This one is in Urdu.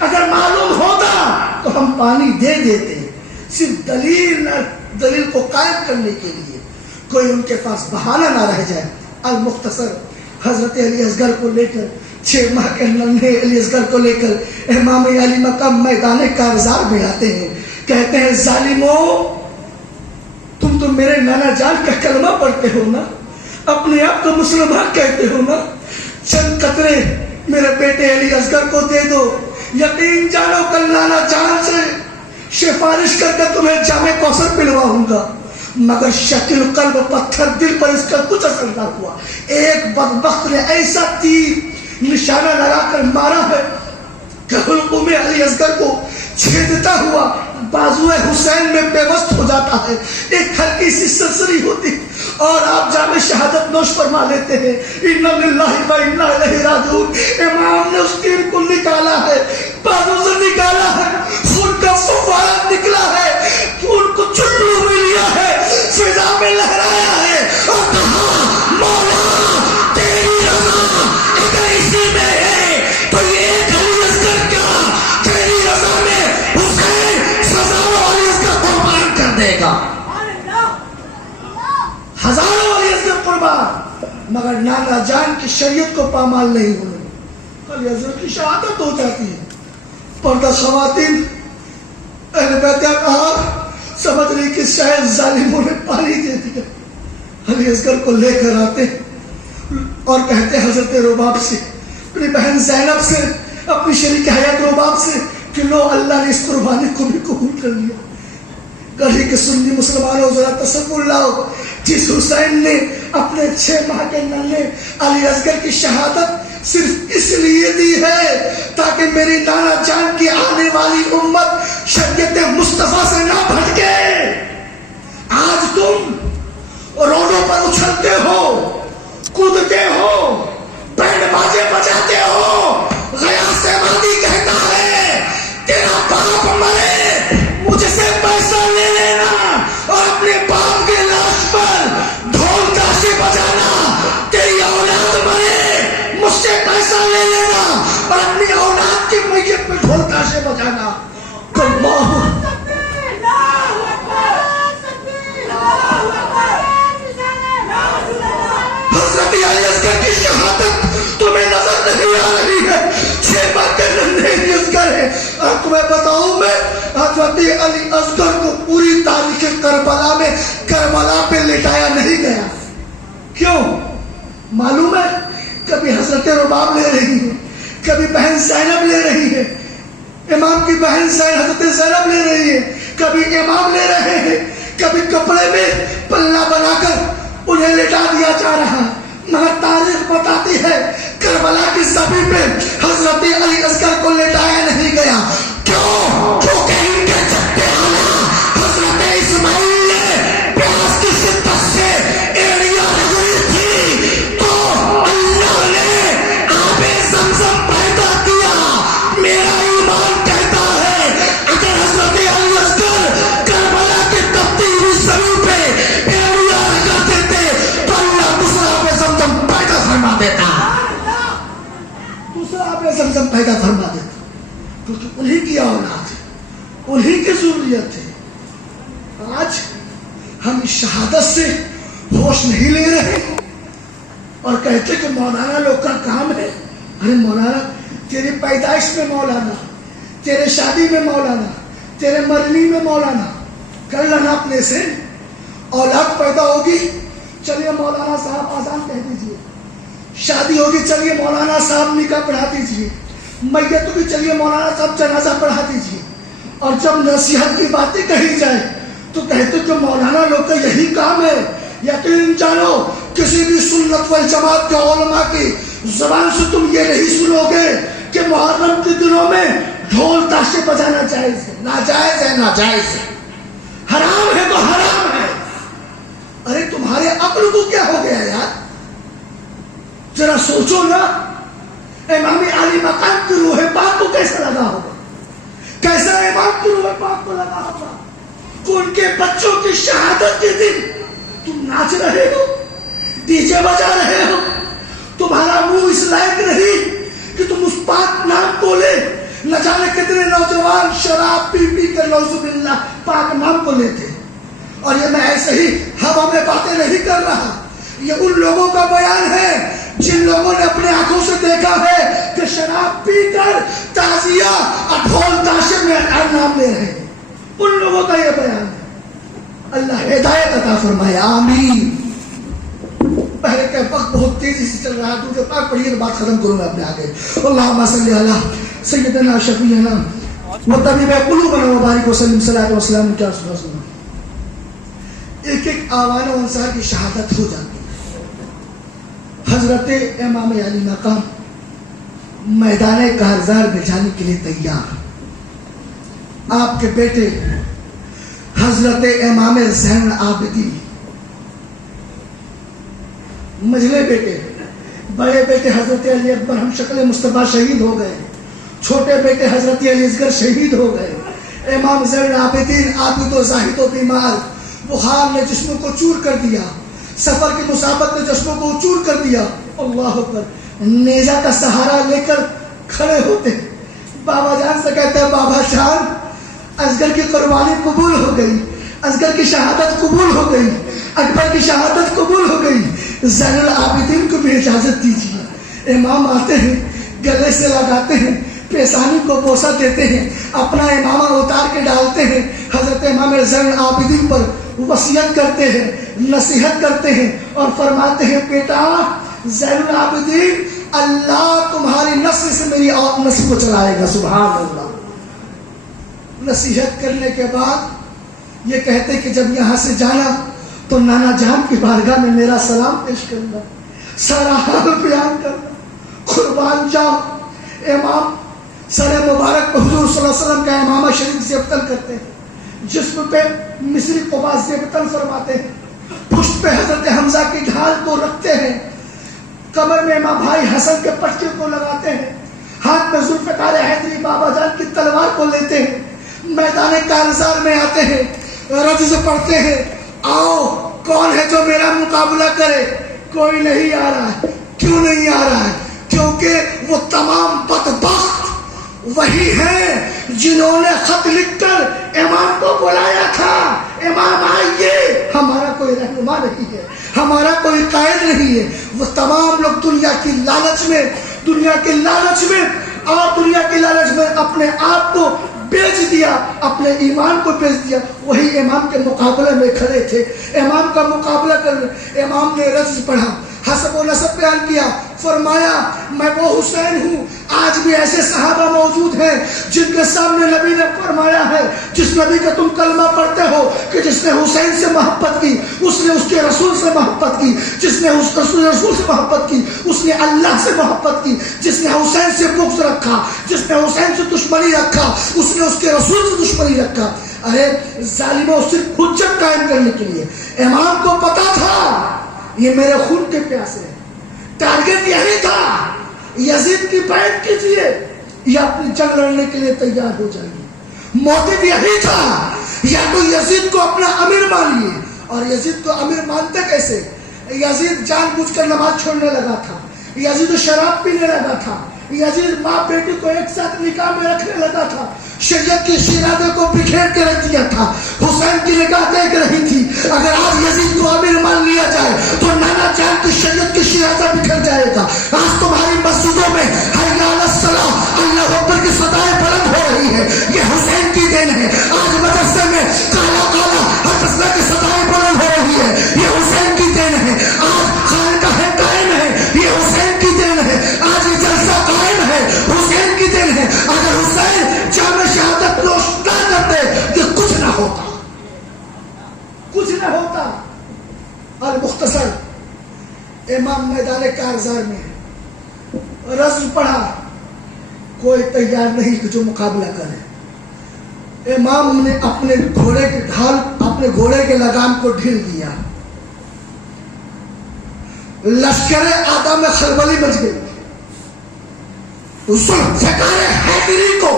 اگر معلوم ہوتا تو ہم پانی دے دیتے، صرف دلیل کو قائم کرنے کے لیے کوئی ان کے پاس بہانہ نہ رہ جائے۔ المختصر، حضرت علی اصغر کو لے کر 6 ماہ کے ننھے علی اصغر کو لے کر امام علی مقام میدان کارزار میں آتے ہیں، کہتے ہیں ظالموں، تم تو میرے نانا جان کا کلمہ پڑھتے ہو نا، اپنے آپ کو مسلمان کہتے ہو نا، چند قطرے میرے بیٹے علی اصغر کو دے دو، یقین جانو کل نانا جان سے سفارش کر کے تمہیں جام کوثر پلواؤں گا۔ مگر شکل قلب پتھر، دل پر اس کا کچھ اثر نہ ہوا۔ ایک بدبخت نے ایسا تیر نشانہ لگا کر مارا ہے کہ حلقوم علی اصغر کو چھیدتا ہوا بازو حسین میں بے وست ہو جاتا ہے، ایک ہلکی سی سرسری ہوتی اور آپ جام شہادت نوش فرما لیتے ہیں۔ اِنَّا لِلَّهِ وَإِنَّا إِلَيْهِ رَاجِعُونَ۔ امام نے اس تیر کو نکالا ہے، بازو سے نکالا ہے، خون کا فوارہ نکلا ہے، خون کو چلو میں لیا ہے، فضا میں لہرایا ہے اور کہا مولا تیری رضا اگر اسی میں ہے تو یہ ایک علی اصغر کا تیری رضا میں حسین ہزاروں علی اصغر قربان کر دے گا، ہزاروں علی اصغر قربان۔ مگر نانا جان کی شریعت کو پامال نہیں ہونے، علی اصغر کی شہادت ہو جاتی ہے۔ پردہ خواتین اہل بیت کہا سمجھ رہی کہ شاید ظالموں نے پانی دے دیا۔ علی اصغر کو لے کر آتے اور کہتے حضرت رباب سے، اپنی بہن زینب سے، اپنی شریک حیات رباب سے کہ لو اللہ نے اس قربانی کو بھی قبول کر لیا۔ گڑھی کے سنی مسلمانوں ذرا تصور لاؤ، جس حسین نے اپنے 6 ماہ کے ننھے علی اصغر کی شہادت صرف اس لیے دی ہے تاکہ میری نانا جان کی آنے والی امت شریعت مصطفیٰ سے نہ بھٹکے۔ آج تم روڈوں پر اچھلتے ہو، کودتے ہو، بینڈ باجے بجاتے ہو، غیاث احمدی کہتا ہے تیرا باپ مرے مجھ سے پیسہ لے لینا اور اپنے باپ کے لاش پر ڈھول تاشے بجانا، تیری اولاد مرے مجھ سے پیسہ لے لینا اور اپنی اولاد کی میت پہ ڈھول تاشے بجانا۔ حضرت علی اصغر کی شہادت تمہیں نظر نہیں آ رہی ہے، 6 ماہ کے ننھے علی اصغر ہے۔ اور تمہیں بتاؤں میں حضرت علی اصغر کو پوری تاریخ کربلا میں کربلا پہ لٹایا نہیں گیا۔ کیوں معلوم ہے؟ کبھی حضرت رباب لے رہی ہے، کبھی بہن زینب لے رہی ہے، امام کی بہن حضرت زینب لے رہی ہے، کبھی امام لے رہے ہیں، کبھی کپڑے میں پلہ بنا کر انہیں لٹا دیا جا رہا۔ مگر تاریخ بتاتی ہے کربلا کی زمین پہ حضرت علی اصغر کو لٹایا نہیں گیا۔ کیوں؟ کیونکہ ان کے چپے آنا حضرت اسماعیل نے پیاس کی شدت سے ایڑیاں رگڑی تھی تو اللہ نے آب زمزم پیدا کیا۔ میرا ایمان کہتا ہے اگر حضرت علی اصغر کربلا کی تپتی ہوئی زمین پہ ایڑیاں رگڑتے تھے تو اللہ دوسرا آب زمزم پیدا فرما دیتا، دوسرا آب زمزم پیدا فرما دیتا، کیونکہ انہی کی اولاد ہے، انہی کی ضروریت ہے۔ آج ہم اس شہادت سے ہوش نہیں لے رہے اور کہتے کہ مولانا لوگ کا کام ہے۔ ارے مولانا، تیری پیدائش میں مولانا، تیرے شادی میں مولانا، تیرے مرنی میں مولانا، کر لینا اپنے سے۔ اولاد پیدا ہوگی، چلیے مولانا صاحب آزان کہہ دیجئے، شادی ہوگی، چلیے مولانا صاحب نکاح پڑھا دیجئے، میت ہوگی، چلیے مولانا صاحب جنازہ پڑھا دیجئے۔ اور جب نصیحت کی باتیں کہی جائے تو کہتے کہ مولانا لوگ کا یہی کام ہے۔ یقین جانو کسی بھی سنت والجماعت کے علماء کی زبان سے تم یہ نہیں سنو گے کہ محرم کے دنوں میں ڈھول تاشے بجانا جائز ہے، ناجائز ہے، ناجائز ہے، حرام ہے تو حرام ہے۔ ارے تمہارے عقل کو کیا ہو گیا یار؟ ذرا سوچو نا، امام علی مقام کی روح پاک کو کیسا لگا ہوگا، کیسا امام کی روح پاک کو لگا ہوگا کہ ان کے بچوں کی شہادت کے دن تم ناچ رہے ہو، ڈی جے بجا رہے ہو، تمہارا منہ اس لائق نہیں کہ تم اس پاک نام کو لے، نہ جانے کتنے نوجوان شراب پی پی کر نعوذ باللہ پاک نام کو لیتے ہیں. اور یہ میں ایسے ہی ہوا میں باتیں نہیں کر رہا, یہ ان لوگوں کا بیان ہے جن لوگوں نے اپنے آنکھوں سے دیکھا ہے کہ شراب پی کر تعزیہ اور ڈھول تاشے میں نام لے رہے ہیں. ان لوگوں کا یہ بیان ہے. اللہ ہدایت عطا فرمائے, آمین. پہلے کا وقت بہت تیزی سے چل رہا ہے, تو پاک پڑھیے بات ختم کروں میں اپنے آگے. اللہم صلی علی سیدنا شفیعنا وطبیب قلوبنا وبارک وسلم صلاۃ وسلام کیا رسول. ایک ایک آوان و انصار کی شہادت ہو جاتی ہے. حضرت امام علی مقام میدان کارزار میں جانے کے لیے تیار. آپ کے بیٹے حضرت امام زین العابدین مجلے بیٹے, بڑے بیٹے حضرت علی اکبر ہم شکل مصطفیٰ شہید ہو گئے, چھوٹے بیٹے حضرت علی اصغر شہید ہو گئے. امام زین العابدین عابد و زاہد و بیمار, بخار نے جسموں کو چور کر دیا, سفر کی مصیبت نے جسموں کو چور کر دیا. اللہ اکبر. نیزہ کا سہارا لے کر کھڑے ہوتے, بابا جان سے کہتے ہیں بابا جان اصغر کی قربانی قبول ہو گئی, اصغر کی شہادت قبول ہو گئی, اکبر کی شہادت قبول ہو گئی, زین العابدین کو بھی اجازت دیجیے. امام آتے ہیں, گلے سے لگاتے ہیں, پیشانی کو بوسہ دیتے ہیں, اپنا امامہ اتار کے ڈالتے ہیں, حضرت امام زین العابدین پر وصیت کرتے ہیں, نصیحت کرتے ہیں اور فرماتے ہیں بیٹا زین العابدین اللہ تمہاری نسل سے میری اور نسل کو چلائے گا. سبحان اللہ. نصیحت کرنے کے بعد یہ کہتے کہ جب یہاں سے جانا تو نانا جان کی بارگاہ میں میرا سلام پیش کرنا, سارا حال بیان کرنا, قربان جاؤ. امام سر مبارک حضور صلی اللہ علیہ وسلم کا امامہ شریف زیبتن کرتے ہیں, جسم پہ مصری قبا زیبتن فرماتے ہیں, پشت پہ حضرت حمزہ کی ڈھال کو رکھتے ہیں, کمر میں امام بھائی حسن کے پٹکے کو لگاتے ہیں, ہاتھ میں ذوالفقار حیدری بابا جان کی تلوار کو لیتے ہیں, میدان کارزار میں آتے ہیں, رجز پڑھتے ہیں, آؤ کون ہے جو میرا مقابلہ کرے. کوئی نہیں آ رہا ہے. کیوں نہیں آ رہا ہے؟ کیونکہ وہ تمام بدبخت وہی ہیں جنہوں نے خط لکھ کر امام کو بلایا تھا, امام آئیے, ہمارا کوئی رہنما نہیں ہے, ہمارا کوئی قائد نہیں ہے. وہ تمام لوگ دنیا کی لالچ میں اور دنیا کی لالچ میں اپنے آپ کو بیچ دیا, اپنے ایمان کو بیچ دیا. وہی امام کے مقابلے میں کھڑے تھے, امام کا مقابلہ کر. امام نے رجز پڑھا, حسب و نسب بیان کیا, فرمایا میں وہ حسین ہوں. آج بھی ایسے صحابہ موجود ہیں جن کے سامنے نبی نے فرمایا ہے, جس نبی کا تم کلمہ پڑھتے ہو کہ جس نے حسین سے محبت کی اس نے اس کے رسول سے محبت کی, جس نے اس رسول سے محبت کی اس نے اللہ سے محبت کی, جس نے حسین سے بغض رکھا, جس نے حسین سے دشمنی رکھا اس نے اس کے رسول سے دشمنی رکھا. ارے ظالموں, صرف حجت قائم کرنے کے لیے امام کو پتا تھا یہ میرے خون کے پیاسے ہیں, ٹارگٹ یہی تھا یزید کی بیعت کیجیے یا اپنی جنگ لڑنے کے لیے تیار ہو جائیے. موٹیو یہی تھا, یا تو یزید کو اپنا امیر مانیے. اور یزید کو امیر مانتے کیسے؟ یزید جان بوجھ کر نماز چھوڑنے لگا تھا, یزید شراب پینے لگا تھا, یزید ماں بیٹی کو ایک ساتھ نکاح میں رکھنے لگا تھا, شریعت کی شیرازے کو بکھیر کے رکھ دیا تھا, حسین کی نگاہ دیکھ رہی تھی. اگر آج یزید کو امیر مان لیا جائے تو نانا جان کی شریعت کی شیرازہ بکھر جائے گا. آج تمہاری مسجدوں میں حی علی الصلاۃ اللہ اکبر کی صدائیں بلند ہو رہی ہے, یہ حسین کی دین ہے. آج مدرسے میں کالا کالا حسن کی صدائیں بلند ہو رہی ہے, یہ حسین کی دین ہے. آج خانقاہ قائم ہے, یہ حسین کی دین ہے. آج یہ جلسہ قائم ہے, حسین کی دین ہے. اگر حسین جامع شہادت نوش نہ کرتے کہ کچھ نہ ہوتا. اور مختصر امام میدان کارزار میں رزم پڑھا, کوئی تیار نہیں کہ جو مقابلہ کرے. امام نے اپنے گھوڑے کے ڈھال, اپنے گھوڑے کے لگام کو ڈھیل دیا, لشکر آدم میں خلبلی مچ گئی. ذوالفقار حیدری کو